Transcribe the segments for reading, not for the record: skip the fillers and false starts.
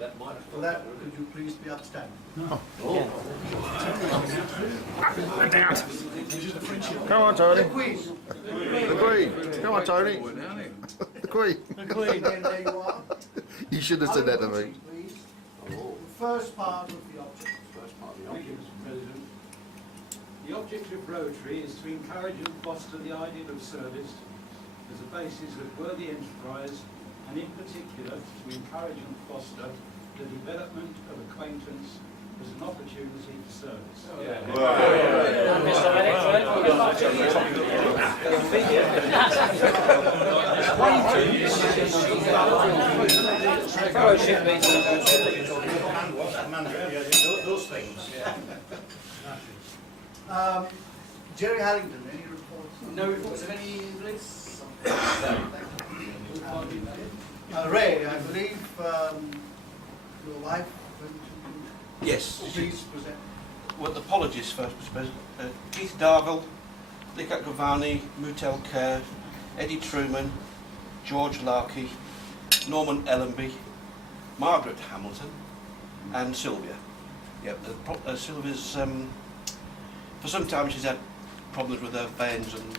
For that, could you please be upstanding? Come on, Tony. The Queen. The Queen. Come on, Tony. The Queen. Queen, there you are. You should have said that to me. Please. The first part of the object. Thank you, Mr. President. The object of Rotary is to encourage and foster the ideal of service as a basis of worthy enterprise, and in particular to encourage and foster the development of acquaintance as an opportunity for service. Those things. Jerry Harrington, any reports? No reports of any police? Ray, I believe your wife went to... Yes. Please present. Well, apologies first, Mr. President. Keith Darvill, Likat Gravani, Mutel Kerr, Eddie Truman, George Larkey, Norman Ellenby, Margaret Hamilton, and Sylvia. Yep, Sylvia's, for some time she's had problems with her veins and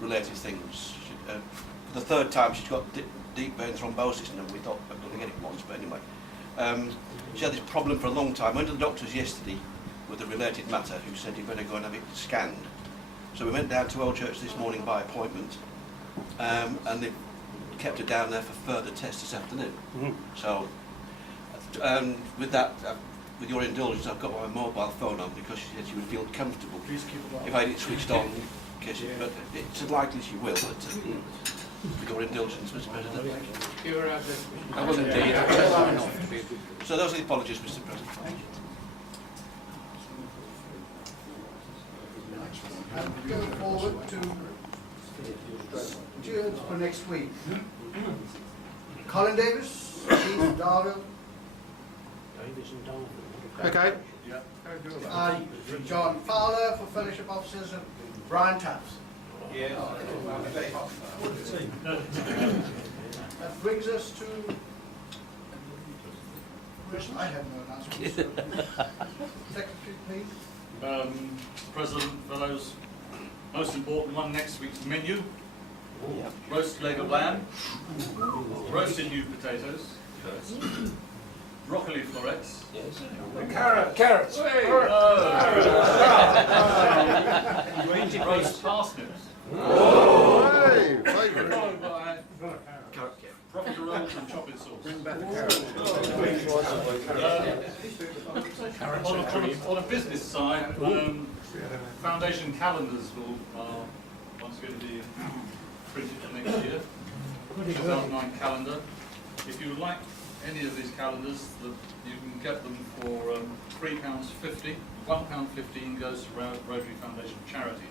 related things. For the third time she's got deep vein thrombosis, and we thought we were going to get it once, but anyway. She had this problem for a long time. Went to the doctors yesterday with a related matter, who said you better go and have it scanned. So we went down to Old Church this morning by appointment, and they kept her down there for further tests this afternoon. So, with that, with your indulgence, I've got my mobile phone on because she said she would feel comfortable if I had it switched on. In case but it's unlikely she will. But, with your indulgence, Mr. President. I will indeed. So those are the apologies, Mr. President. And going forward to June for next week. Colin Davis, Keith Darvill, Okay. and John Fowler for fellowship officers, and Brian Taps. That brings us to... I have no announcements. Secretary, please. President, fellows, most important one, next week's menu. Roasted leg of lamb, roasted new potatoes, broccoli florets, Carrots. roast parsnips, Hey, favourite. followed by profiteroles and chocolate sauce. On a business side, foundation calendars will once again be printed for next year. 2009 calendar. If you like any of these calendars, you can get them for £3.50. £1.15 goes to Rotary Foundation charity.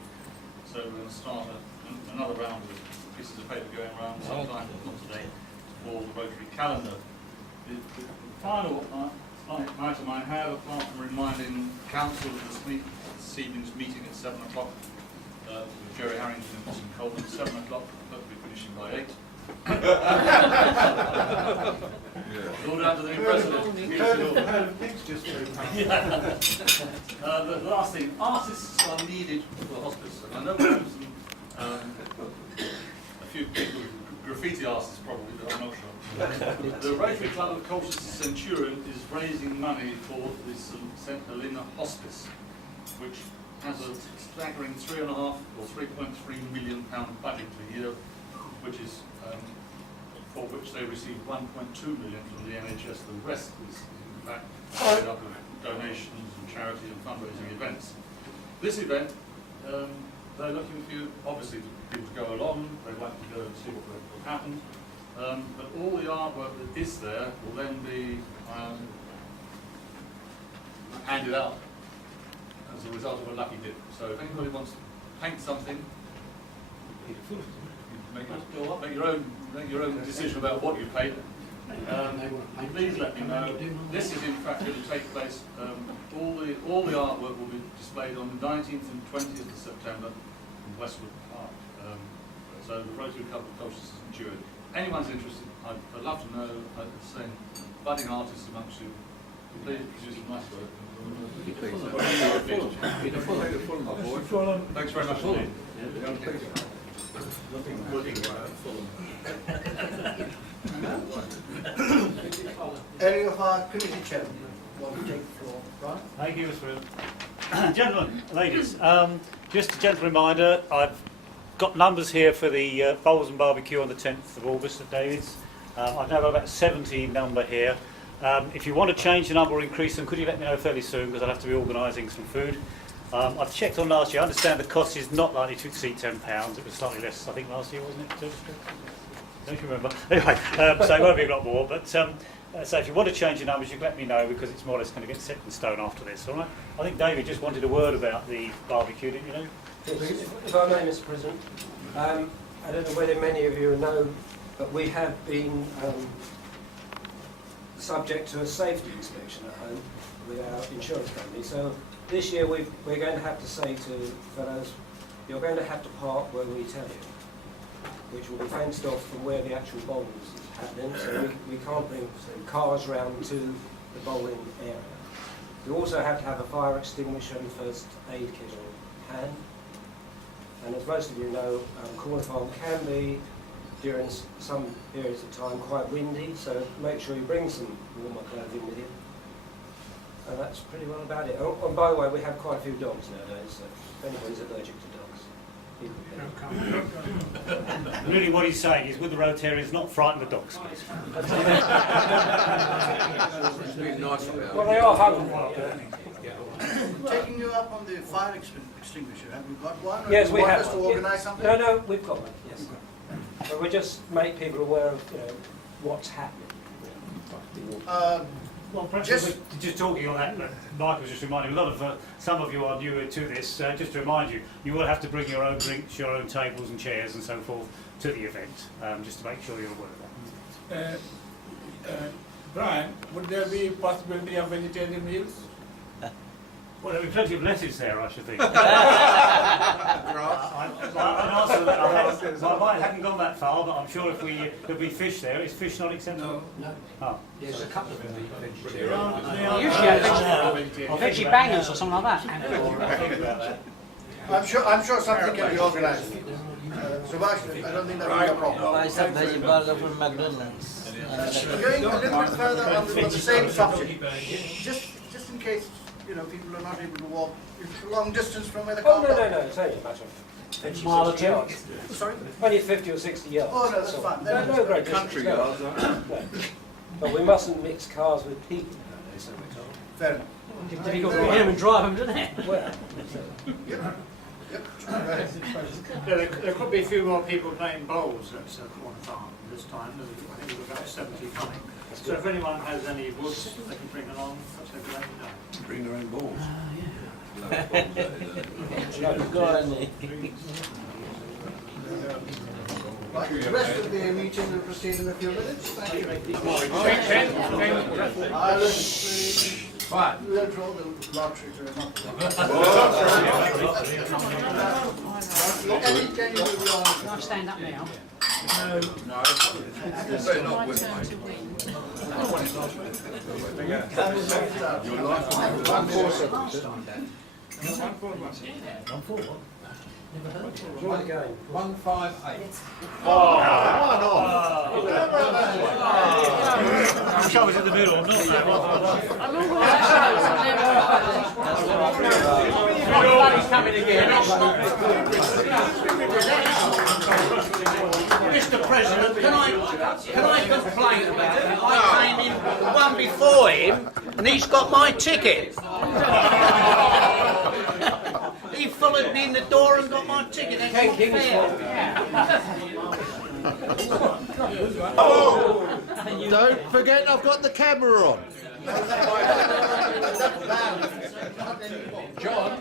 So we're going to start another round of pieces of paper going around sometime, not today, for the Rotary calendar. The final item I have, apart from reminding council of this evening's meeting at 7 o'clock with Jerry Harrington and Mr. Coleman, 7 o'clock, hopefully finishing by 8. All down to the new president. The last thing, artists are needed for the hospice. And I know we have some, a few people, graffiti artists probably, but I'm not sure. The Rotary Club of Colchester Centurion is raising money for the St Helena Hospice, which has a staggering £3.5 or £3.3 million budget per year, which is for which they receive £1.2 million from the NHS. The rest is in fact made up of donations and charity and fundraising events. This event, they're looking for you, obviously, for people to go along. They'd like to go and see what will happen. But all the artwork that is there will then be handed out as a result of a lucky dip. So if anybody wants to paint something, make your own decision about what you paint. Please let me know. This is in fact going to take place. All the artwork will be displayed on the 19th and 20th of September in Westwood Park. So the Rotary Club of Colchester Centurion anyone's interested, I'd love to know, saying budding artists amongst you, please produce some nice work. Thanks very much indeed. Any of our committee chairmen want to take the floor? Brian? Thank you, Mr. Gentlemen, ladies, just a gentle reminder, I've got numbers here for the Bowls and Barbecue on the 10th of August at David's. I've now got about 70 number here. If you want to change the number or increase them, could you let me know fairly soon, because I'll have to be organising some food. I've checked on last year. I understand the cost is not likely to exceed £10. It was slightly less, I think, last year, wasn't it? Don't you remember? Anyway, so it won't be a lot more. But so if you want to change your numbers, you can let me know, because it's more or less going to get set in stone after this. All right? I think David just wanted a word about the barbecue, didn't you know? If I may, Mr. President, I don't know whether many of you know, but we have been subject to a safety inspection at home with our insurance company. So this year we're going to have to say to fellows, you're going to have to park where we tell you, which will be fenced off from where the actual bowling is happening, so we can't bring cars round to the bowling area. We also have to have a fire extinguisher and first aid kit on hand. And as most of you know, Corner Farm can be, during some periods of time, quite windy, so make sure you bring some warmer clothing with you. And that's pretty well about it. Oh, and by the way, we have quite a few dogs nowadays, so if anybody's allergic to dogs, be prepared. Really what he's saying is, with the Rotarians, not frighten the dogs, please. Well, they are hungry. Taking you up on the fire extinguisher, have you got one? Or Yes, do we you want have us to one. organise something? No, we've got one, yes. But we just make people aware of, what's happening. Well, perhaps Just- just talking on that, Michael was just reminding some of you are newer to this. Just to remind you, you will have to bring your own drinks, your own tables and chairs and so forth to the event, just to make sure you're aware of that. Brian, would there be a possibility of vegetarian meals? Well, there'll be plenty of lettuce there, I should think. My mind hadn't gone that far, but I'm sure if there'll be fish there. Is fish not acceptable? No. Oh. There's a couple of them vegetarian. Usually veggie bangers or something like that. I'm sure something can be organised. Subhash, I don't think that will be a problem. I said veggie burger from McDonald's. Going a little bit further on the same subject, just in case, people are not able to walk a long distance from where the Oh, car no, park. it's only a matter of 50, Mile or 60 two. yards. Sorry? Only 50 or 60 yards. Oh, no, that's So, fine. No great distance. No. But we mustn't mix cars with people nowadays, so we can't. Fair enough. You've got to get him and drive him, doesn't it? Well, Yep. Right. There could be a few more people playing bowls at Corner Farm this time. I think we've got about 70 coming. So if anyone has any woods they can bring along, that's a great idea. Bring their own balls. Go on. Right, the rest of the meeting will proceed in a few minutes. Thank you. We'll draw the lottery to Can I stand up now? enjoy the game. 158. I'm sure I was in the middle, not that. He's coming again. Mr. President, can I complain about it? I came in one before him and he's got my ticket. He followed me in the door and got my ticket. That's not fair. Don't forget I've got the camera on. John,